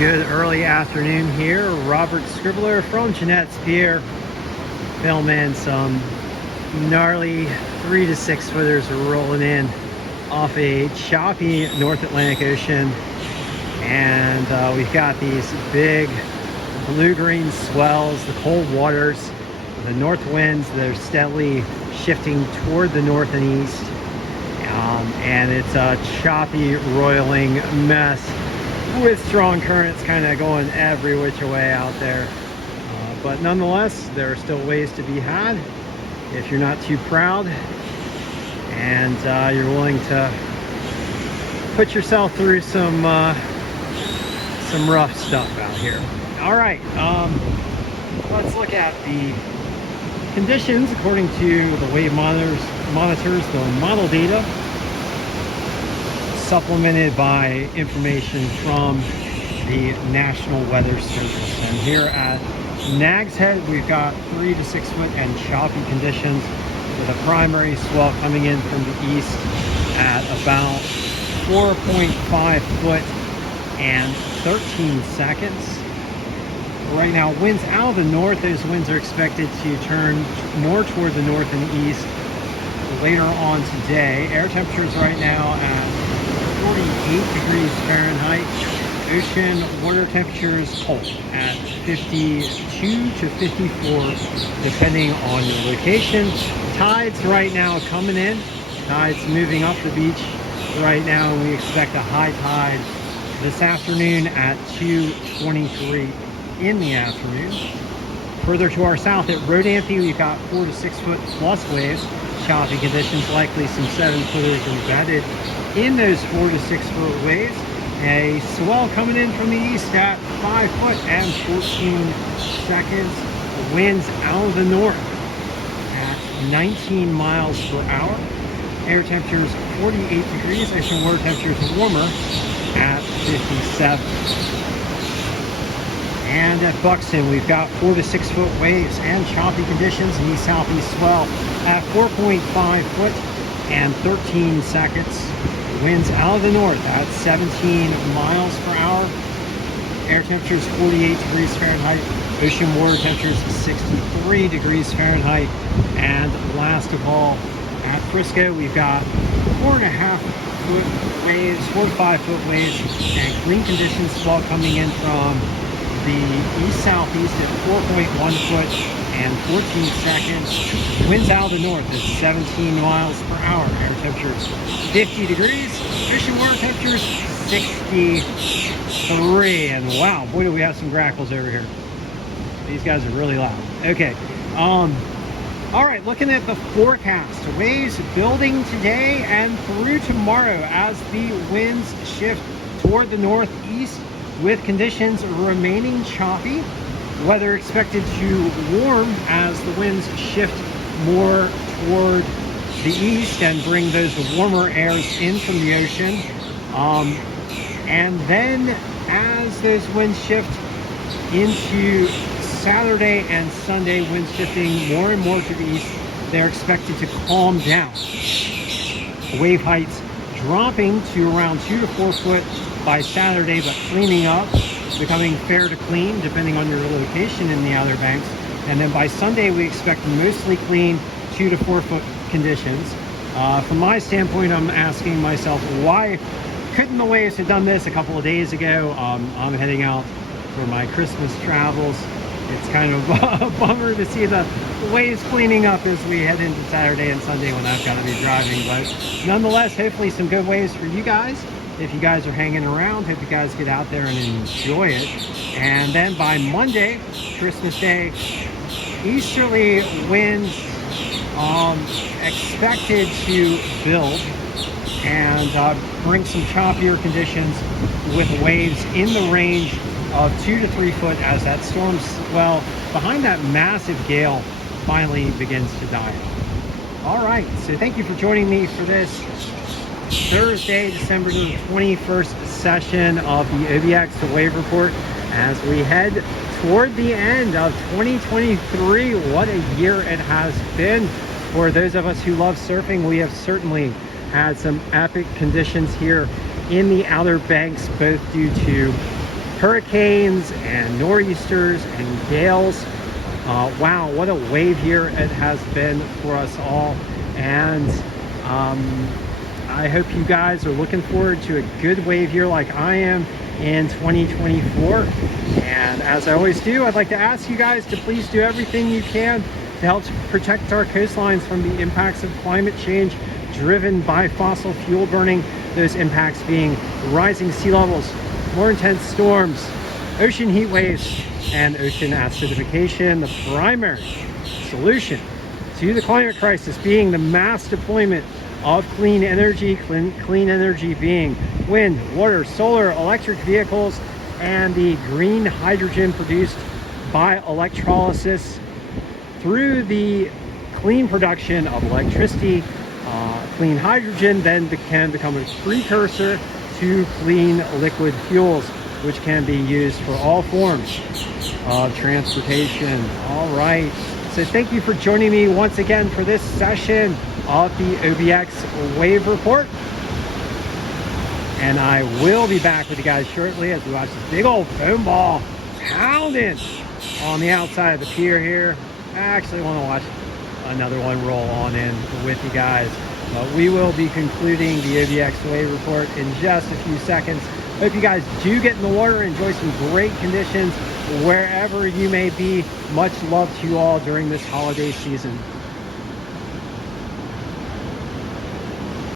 Good early afternoon here. Robert Scribbler from Jeanette's Pier, filming some gnarly 3 to 6 footers rolling in off a choppy North Atlantic Ocean. And we've got these big blue-green swells, the cold waters, the north winds that are steadily shifting toward the north and east. And it's a choppy, roiling mess with strong currents kind of going every which way out there. But nonetheless, there are still ways to be had if you're not too proud and you're willing to put yourself through some rough stuff out here. All right, let's look at the conditions according to the wave monitors, the model data, supplemented by information from the National Weather Service. And here at Nag's Head, we've got 3 to 6 foot and choppy conditions with a primary swell coming in from the east at about 4.5 foot and 13 seconds. Right now, winds out of the north, those winds are expected to turn more toward the north and east later on today. Air temperatures right now at 48 degrees Fahrenheit. Ocean water temperatures cold at 52 to 54 depending on your location. Tides right now coming in. Tides moving up the beach right now. We expect a high tide this afternoon at 2:23 in the afternoon. Further to our south at Rodanthe, we've got 4 to 6 foot plus waves. Choppy conditions, likely some 7 footers embedded in those 4 to 6 foot waves. A swell coming in from the east at 5 foot and 14 seconds. Winds out of the north at 19 miles per hour. Air temperatures 48 degrees. Ocean water temperatures warmer at 57. And at Buxton, we've got 4 to 6 foot waves and choppy conditions. An east-southeast swell at 4.5 foot and 13 seconds. Winds out of the north at 17 miles per hour. Air temperatures 48 degrees Fahrenheit. Ocean water temperatures 63 degrees Fahrenheit. And last of all, at Frisco, we've got 4.5 foot waves, 4 to 5 foot waves, and green conditions swell coming in from the east-southeast at 4.1 foot and 14 seconds. Winds out of the north at 17 miles per hour. Air temperatures 50 degrees. Ocean water temperatures 63. And wow, boy, do we have some grackles over here. These guys are really loud. Okay. All right, looking at the forecast. Waves building today and through tomorrow as the winds shift toward the northeast, with conditions remaining choppy. Weather expected to warm as the winds shift more toward the east and bring those warmer airs in from the ocean. And then as those winds shift into Saturday and Sunday, winds shifting more and more to the east, they're expected to calm down. Wave heights dropping to around 2 to 4 foot by Saturday, but cleaning up, becoming fair to clean depending on your location in the Outer Banks. And then by Sunday, we expect mostly clean 2 to 4 foot conditions. From my standpoint, I'm asking myself, why couldn't the waves have done this a couple of days ago? I'm heading out for my Christmas travels. It's kind of a bummer to see the waves cleaning up as we head into Saturday and Sunday when I've got to be driving. But nonetheless, hopefully some good waves for you guys. If you guys are hanging around, hope you guys get out there and enjoy it. And then by Monday, Christmas Day, easterly winds expected to build and bring some choppier conditions with waves in the range of 2 to 3 foot as that storm swell behind that massive gale finally begins to die. All right, so thank you for joining me for this Thursday, December 21st session of the OBX Wave Report as we head toward the end of 2023. What a year it has been. For those of us who love surfing, we have certainly had some epic conditions here in the Outer Banks, both due to hurricanes and nor'easters and gales. Wow, what a wave year it has been for us all. And I hope you guys are looking forward to a good wave year like I am in 2024. And as I always do, I'd like to ask you guys to please do everything you can to help protect our coastlines from the impacts of climate change driven by fossil fuel burning. Those impacts being rising sea levels, more intense storms, ocean heat waves, and ocean acidification. The primary solution to the climate crisis being the mass deployment of clean energy, clean energy being wind, water, solar, electric vehicles, and the green hydrogen produced by electrolysis through the clean production of electricity. Clean hydrogen then can become a precursor to clean liquid fuels, which can be used for all forms of transportation. All right, so thank you for joining me once again for this session of the OBX Wave Report. And I will be back with you guys shortly as we watch this big old foam ball pounding on the outside of the pier here. I actually want to watch another one roll on in with you guys. But we will be concluding the OBX Wave Report in just a few seconds. Hope you guys do get in the water, enjoy some great conditions wherever you may be. Much love to you all during this holiday season.